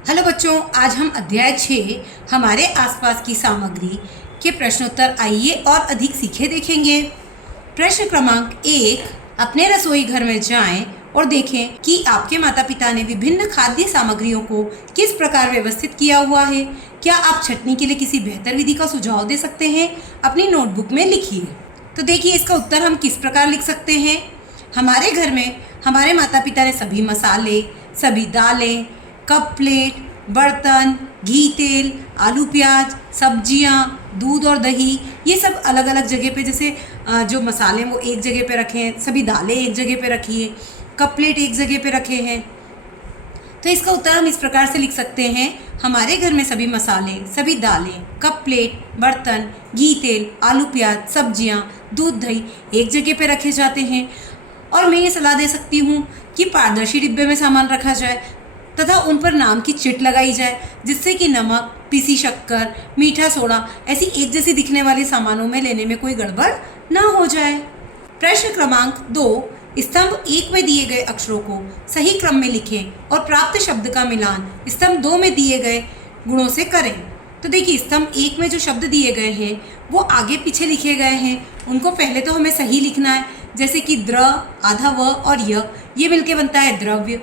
Hello बच्चों, आज हम अध्याय 6 हमारे आसपास की सामग्री के प्रश्नोत्तर आइए और अधिक सीखे देखेंगे। प्रश्न क्रमांक 1, अपने रसोई घर में जाएं और देखें कि आपके माता पिता ने विभिन्न खाद्य सामग्रियों को किस प्रकार व्यवस्थित किया हुआ है। क्या आप छंटनी के लिए किसी बेहतर विधि का सुझाव दे सकते हैं? अपनी नोटबुक में लिखिए। तो देखिए, इसका उत्तर हम किस प्रकार लिख सकते हैं। हमारे घर में हमारे माता पिता ने सभी मसाले, सभी दालें, कप प्लेट, बर्तन, घी तेल, आलू प्याज, सब्जियां, दूध और दही, ये सब अलग अलग जगह पे, जैसे जो मसाले वो एक जगह पे रखे हैं, सभी दालें एक जगह पे रखी है, कप प्लेट एक जगह पे रखे हैं। तो इसका उत्तर हम इस प्रकार से लिख सकते हैं, हमारे घर में सभी मसाले, सभी दालें, कप प्लेट, बर्तन, घी तेल, आलू प्याज, सब्जियां, दूध दही एक जगह पे रखे जाते हैं। और मैं ये सलाह दे सकती हूँ कि पारदर्शी डिब्बे में सामान रखा जाए तथा उन पर नाम की चिट लगाई जाए, जिससे कि नमक, पीसी शक्कर, मीठा सोडा ऐसी एक जैसी दिखने वाले सामानों में लेने में कोई गड़बड़ ना हो जाए। प्रश्न क्रमांक 2, स्तंभ 1 में दिए गए अक्षरों को सही क्रम में लिखें और प्राप्त शब्द का मिलान स्तंभ 2 में दिए गए गुणों से करें। तो देखिए, स्तंभ 1 में जो शब्द दिए गए हैं वो आगे पीछे लिखे गए हैं, उनको पहले तो हमें सही लिखना है। जैसे कि द्र, आधा व और य, ये मिलके बनता है द्रव्य।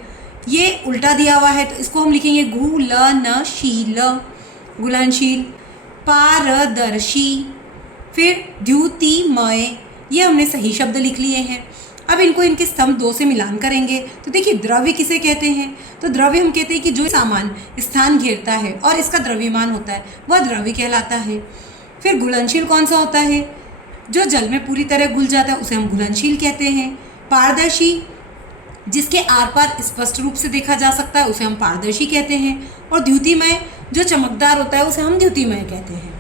ये उल्टा दिया हुआ है तो इसको हम लिखेंगे घुलनशील, घुलनशील। पारदर्शी, फिर द्युतिमय, ये हमने सही शब्द लिख लिए हैं। अब इनको इनके स्तंभ 2 से मिलान करेंगे। तो देखिए, द्रव्य किसे कहते हैं? तो द्रव्य हम कहते हैं कि जो सामान स्थान घेरता है और इसका द्रव्यमान होता है वह द्रव्य कहलाता है। फिर घुलनशील कौन सा होता है? जो जल में पूरी तरह घुल जाता है उसे हम घुलनशील कहते हैं। पारदर्शी, जिसके आर पार स्पष्ट रूप से देखा जा सकता है उसे हम पारदर्शी कहते हैं। और द्युतिमय, जो चमकदार होता है उसे हम द्युतिमय कहते हैं।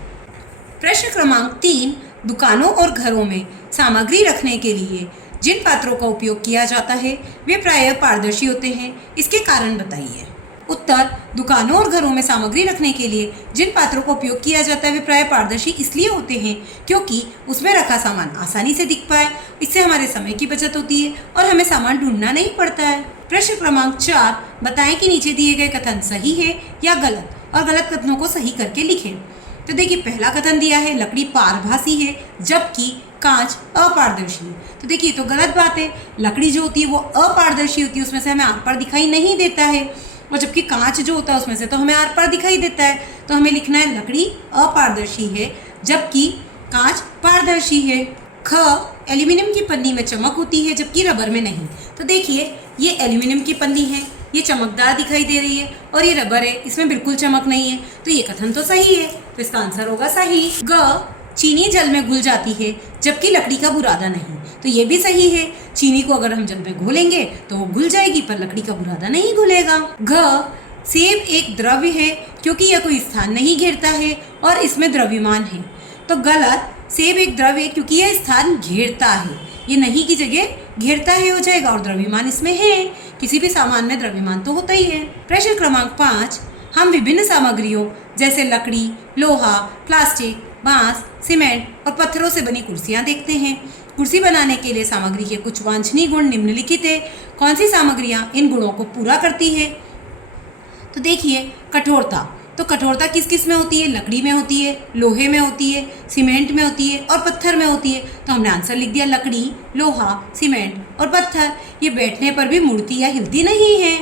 प्रश्न क्रमांक 3, दुकानों और घरों में सामग्री रखने के लिए जिन पात्रों का उपयोग किया जाता है वे प्रायः पारदर्शी होते हैं, इसके कारण बताइए। उत्तर, दुकानों और घरों में सामग्री रखने के लिए जिन पात्रों का उपयोग किया जाता है वे प्रायः पारदर्शी इसलिए होते हैं क्योंकि उसमें रखा सामान आसानी से दिख पाए। इससे हमारे समय की बचत होती है और हमें सामान ढूंढना नहीं पड़ता है। प्रश्न क्रमांक 4, बताएं कि नीचे दिए गए कथन सही है या गलत, और गलत कथनों को सही करके लिखें। तो देखिए, पहला कथन दिया है लकड़ी पारभासी है जबकि कांच अपारदर्शी है। तो देखिए, तो गलत बात है। लकड़ी जो होती है वो अपारदर्शी होती है, उसमें से हमें आर पार दिखाई नहीं देता है, और जबकि कांच जो होता है उसमें से तो हमें आर पार दिखाई देता है। तो हमें लिखना है लकड़ी अपारदर्शी है जबकि कांच पारदर्शी है। ख, एल्यूमिनियम की पन्नी में चमक होती है जबकि रबर में नहीं। तो देखिए, ये एल्यूमिनियम की पन्नी है, ये चमकदार दिखाई दे रही है, और ये रबर है, इसमें बिल्कुल चमक नहीं है। तो ये कथन तो सही है, तो इसका आंसर होगा सही। ग, चीनी जल में घुल जाती है जबकि लकड़ी का बुरादा नहीं। तो ये भी सही है, चीनी को अगर हम जल में घोलेंगे तो वो घुल जाएगी पर लकड़ी का बुरादा नहीं घुलेगा। घ, सेब एक द्रव्य है क्योंकि यह कोई स्थान नहीं घेरता है और इसमें द्रव्यमान है। तो गलत, सेब एक द्रव्य है क्योंकि यह स्थान घेरता है, ये नहीं की जगह घेरता है हो जाएगा, और द्रव्यमान इसमें है। किसी भी सामान में द्रव्यमान तो होता ही है। प्रश्न क्रमांक 5, हम विभिन्न सामग्रियों जैसे लकड़ी, लोहा, प्लास्टिक, बांस, सीमेंट और पत्थरों से बनी कुर्सियां देखते हैं। कुर्सी बनाने के लिए सामग्री के कुछ वांछनीय गुण निम्नलिखित है। कौन सी सामग्रियां इन गुणों को पूरा करती है? तो देखिए, कठोरता, तो कठोरता किस किस में होती है? लकड़ी में होती है, लोहे में होती है, सीमेंट में होती है और पत्थर में होती है। तो हमने आंसर लिख दिया लकड़ी, लोहा, सीमेंट और पत्थर। ये बैठने पर भी मुड़ती या हिलती नहीं है।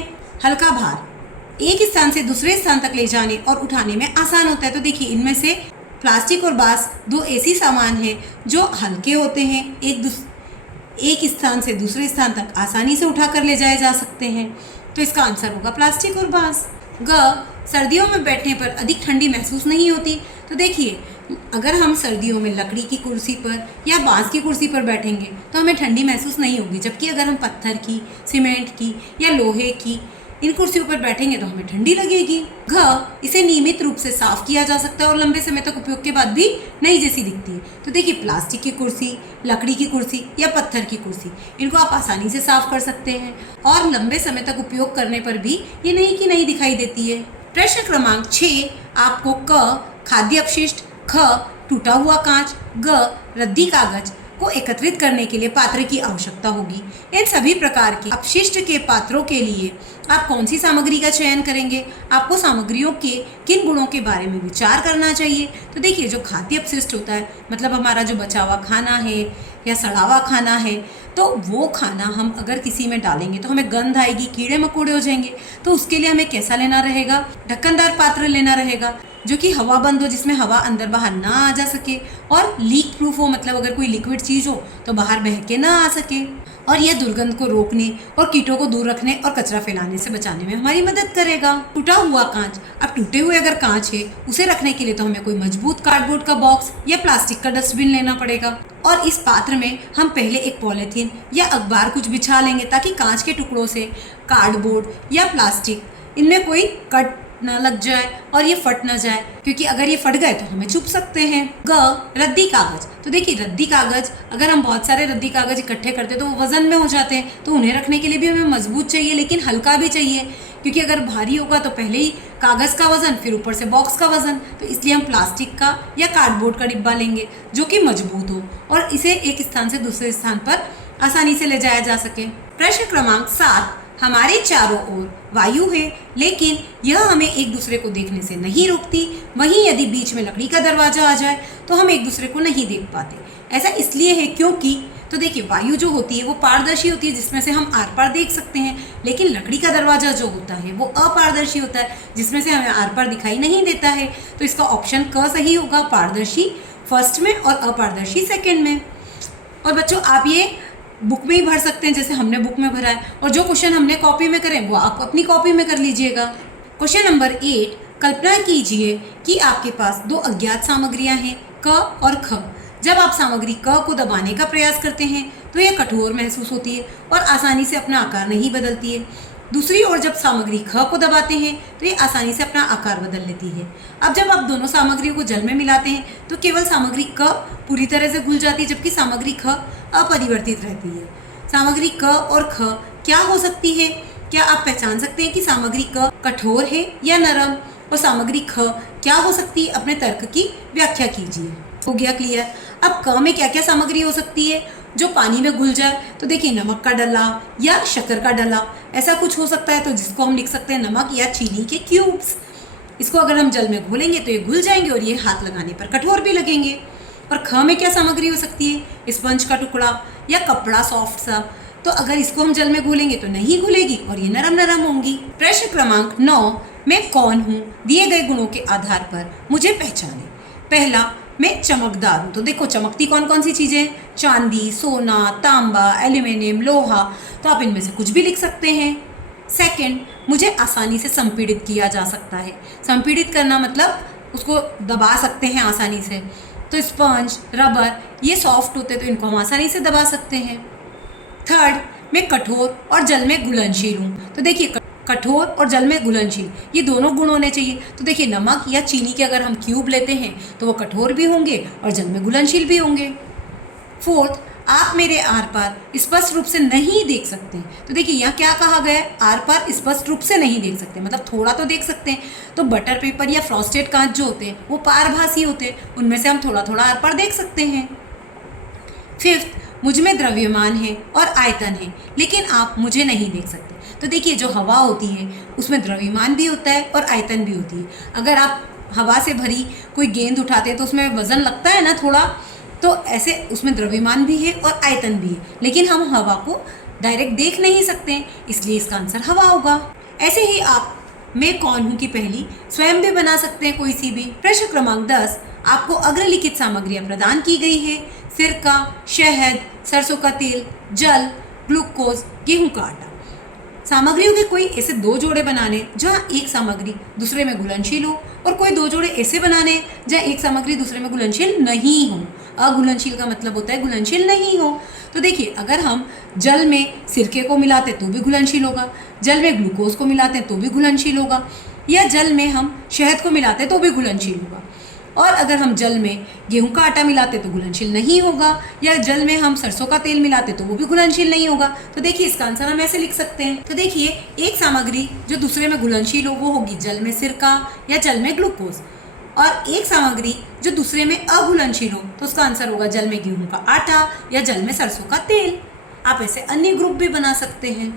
हल्का भार, एक स्थान से दूसरे स्थान तक ले जाने और उठाने में आसान होता है। तो देखिए, इनमें से प्लास्टिक और बांस 2 ऐसी सामान हैं जो हल्के होते हैं, एक स्थान से दूसरे स्थान तक आसानी से उठा कर ले जाए जा सकते हैं। तो इसका आंसर होगा प्लास्टिक और बांस। ग, सर्दियों में बैठने पर अधिक ठंडी महसूस नहीं होती। तो देखिए, अगर हम सर्दियों में लकड़ी की कुर्सी पर या बांस की कुर्सी पर बैठेंगे तो हमें ठंडी महसूस नहीं होगी, जबकि अगर हम पत्थर की, सीमेंट की या लोहे की इन कुर्सियों पर बैठेंगे तो हमें ठंडी लगेगी। घ, इसे नियमित रूप से साफ किया जा सकता है और लंबे समय तक उपयोग के बाद भी नई जैसी दिखती है। तो देखिए, प्लास्टिक की कुर्सी, लकड़ी की कुर्सी या पत्थर की कुर्सी, इनको आप आसानी से साफ कर सकते हैं और लंबे समय तक उपयोग करने पर भी ये नई की नई दिखाई देती है। प्रश्न क्रमांक 6, आपको क, खाद्य अपशिष्ट, ख, टूटा हुआ कांच, ग, रद्दी कागज को एकत्रित करने के लिए पात्र की आवश्यकता होगी। इन सभी प्रकार के अपशिष्ट के पात्रों के लिए आप कौन सी सामग्री का चयन करेंगे? आपको सामग्रियों के किन गुणों के बारे में विचार करना चाहिए? तो देखिए, जो खाद्य अपशिष्ट होता है, मतलब हमारा जो बचा हुआ खाना है या सड़ा हुआ खाना है, तो वो खाना हम अगर किसी में डालेंगे तो हमें गंध आएगी, कीड़े मकोड़े हो जाएंगे। तो उसके लिए हमें कैसा लेना रहेगा? ढक्कनदार पात्र लेना रहेगा, जो कि हवा बंद हो, जिसमें हवा अंदर बाहर ना आ जा सके, और लीक प्रूफ हो, मतलब अगर कोई लिक्विड चीज़ हो तो बाहर बह के ना आ सके। और यह दुर्गंध को रोकने और कीटों को दूर रखने और कचरा फैलाने से बचाने में हमारी मदद करेगा। टूटा हुआ कांच, अब टूटे हुए अगर कांच है उसे रखने के लिए तो हमें कोई मजबूत कार्डबोर्ड का बॉक्स या प्लास्टिक का डस्टबिन लेना पड़ेगा। और इस पात्र में हम पहले एक पॉलीथीन या अखबार कुछ बिछा लेंगे, ताकि कांच के टुकड़ों से कार्डबोर्ड या प्लास्टिक इनमें कोई कट ना लग जाए और ये फट ना जाए, क्योंकि अगर ये फट गए तो हमें चुभ सकते हैं। रद्दी कागज, तो देखिए रद्दी कागज, अगर हम बहुत सारे रद्दी कागज इकट्ठे करते हैं तो वो वजन में हो जाते हैं, तो उन्हें रखने के लिए भी हमें मजबूत चाहिए, लेकिन हल्का भी चाहिए, क्योंकि अगर भारी होगा तो पहले ही कागज का वजन, फिर ऊपर से बॉक्स का वजन। तो इसलिए हम प्लास्टिक का या कार्डबोर्ड का डिब्बा लेंगे जो कि मजबूत हो और इसे एक स्थान से दूसरे स्थान पर आसानी से ले जाया जा सके। प्रश्न क्रमांक 7, हमारे चारों ओर वायु है, लेकिन यह हमें एक दूसरे को देखने से नहीं रोकती। वहीं यदि बीच में लकड़ी का दरवाजा आ जाए तो हम एक दूसरे को नहीं देख पाते। ऐसा इसलिए है क्योंकि, तो देखिए, वायु जो होती है वो पारदर्शी होती है, जिसमें से हम आर पार देख सकते हैं, लेकिन लकड़ी का दरवाजा जो होता है वो अपारदर्शी होता है, जिसमें से हमें आर पार दिखाई नहीं देता है। तो इसका ऑप्शन क सही होगा, पारदर्शी फर्स्ट में और अपारदर्शी सेकेंड में। और बच्चों, आप ये बुक में ही भर सकते हैं, जैसे हमने बुक में भरा है, और जो क्वेश्चन हमने कॉपी में करें वो आप अपनी कॉपी में कर लीजिएगा। क्वेश्चन नंबर 8, कल्पना कीजिए कि आपके पास दो अज्ञात सामग्रियां हैं, क और ख। जब आप सामग्री क को दबाने का प्रयास करते हैं तो यह कठोर महसूस होती है और आसानी से अपना आकार नहीं बदलती है। दूसरी ओर जब सामग्री ख को दबाते हैं तो ये आसानी से अपना आकार बदल लेती है। अब जब आप दोनों सामग्रियों को जल में मिलाते हैं तो केवल सामग्री क पूरी तरह से घुल जाती है, जबकि सामग्री ख अपरिवर्तित रहती है। सामग्री क और ख क्या हो सकती है? क्या आप पहचान सकते हैं कि सामग्री क कठोर है या नरम, और सामग्री ख क्या हो सकती है? अपने तर्क की व्याख्या कीजिए। हो गया क्लियर? अब क में क्या क्या सामग्री हो सकती है जो पानी में घुल जाए? तो देखिए, नमक का डला या शक्कर का डला, ऐसा कुछ हो सकता है, तो जिसको हम लिख सकते हैं नमक या चीनी के क्यूब्स। इसको अगर हम जल में घोलेंगे तो ये घुल जाएंगे और ये हाथ लगाने पर कठोर भी लगेंगे। और ख में क्या सामग्री हो सकती है? स्पंज का टुकड़ा या कपड़ा सॉफ्ट सा, तो अगर इसको हम जल में घोलेंगे तो नहीं घुलेगी और ये नरम नरम होंगी। प्रश्न क्रमांक 9, मैं कौन हूँ? दिए गए गुणों के आधार पर मुझे पहचाने। पहला, मैं चमकदार हूँ। तो देखो, चमकती कौन कौन सी चीज़ें? चांदी, सोना, तांबा, एल्यूमिनियम, लोहा, तो आप इनमें से कुछ भी लिख सकते हैं। सेकंड, मुझे आसानी से संपीड़ित किया जा सकता है। संपीड़ित करना मतलब उसको दबा सकते हैं आसानी से, तो स्पंज, रबर, ये सॉफ्ट होते हैं तो इनको हम आसानी से दबा सकते हैं। थर्ड, मैं कठोर और जल में घुलनशील हूँ। तो देखिए, कठोर और जल में घुलनशील, ये दोनों गुण होने चाहिए। तो देखिए, नमक या चीनी के अगर हम क्यूब लेते हैं तो वो कठोर भी होंगे और जल में घुलनशील भी होंगे। फोर्थ, आप मेरे आर पार स्पष्ट रूप से नहीं देख सकते। तो देखिए, यहाँ क्या कहा गया है? आर पार स्पष्ट रूप से नहीं देख सकते, मतलब थोड़ा तो देख सकते हैं। तो बटर पेपर या फ्रॉस्टेड कांच जो होते हैं वो पारभासी होते हैं, उनमें से हम थोड़ा थोड़ा आर पार देख सकते हैं। फिफ्थ, मुझ में द्रव्यमान है और आयतन है, लेकिन आप मुझे नहीं देख सकते। तो देखिए, जो हवा होती है उसमें द्रव्यमान भी होता है और आयतन भी होती है। अगर आप हवा से भरी कोई गेंद उठाते हैं तो उसमें वजन लगता है ना थोड़ा, तो ऐसे उसमें द्रव्यमान भी है और आयतन भी है, लेकिन हम हवा को डायरेक्ट देख नहीं सकते, इसलिए इसका आंसर हवा होगा। ऐसे ही आप मैं कौन हूँ की पहली स्वयं भी बना सकते हैं, कोई सी भी। प्रश्न क्रमांक 10, आपको अग्रलिखित सामग्रियाँ प्रदान की गई है। सिरका, शहद, सरसों का तेल, जल, ग्लूकोज, गेहूं का आटा। सामग्रियों के कोई ऐसे दो जोड़े बनाने जहाँ एक सामग्री दूसरे में घुलनशील हो, और कोई दो जोड़े ऐसे बनाने जहाँ एक सामग्री दूसरे में घुलनशील नहीं हो। अघुलनशील का मतलब होता है घुलनशील नहीं हो। तो देखिए, अगर हम जल में सिरके को मिलाते तो भी घुलनशील होगा, जल में ग्लूकोज को मिलाते तो भी घुलनशील होगा, या जल में हम शहद को मिलाते तो भी घुलनशील होगा। और अगर हम जल में गेहूं का आटा मिलाते तो घुलनशील नहीं होगा, या जल में हम सरसों का तेल मिलाते तो वो भी घुलनशील नहीं होगा। तो देखिए, इसका आंसर हम ऐसे लिख सकते हैं। तो देखिए, एक सामग्री जो दूसरे में घुलनशील हो वो होगी जल में सिरका या जल में ग्लूकोज, और एक सामग्री जो दूसरे में अघुलनशील हो तो उसका आंसर होगा जल में गेहूं का आटा या जल में सरसों का तेल। आप ऐसे अन्य ग्रुप भी बना सकते हैं।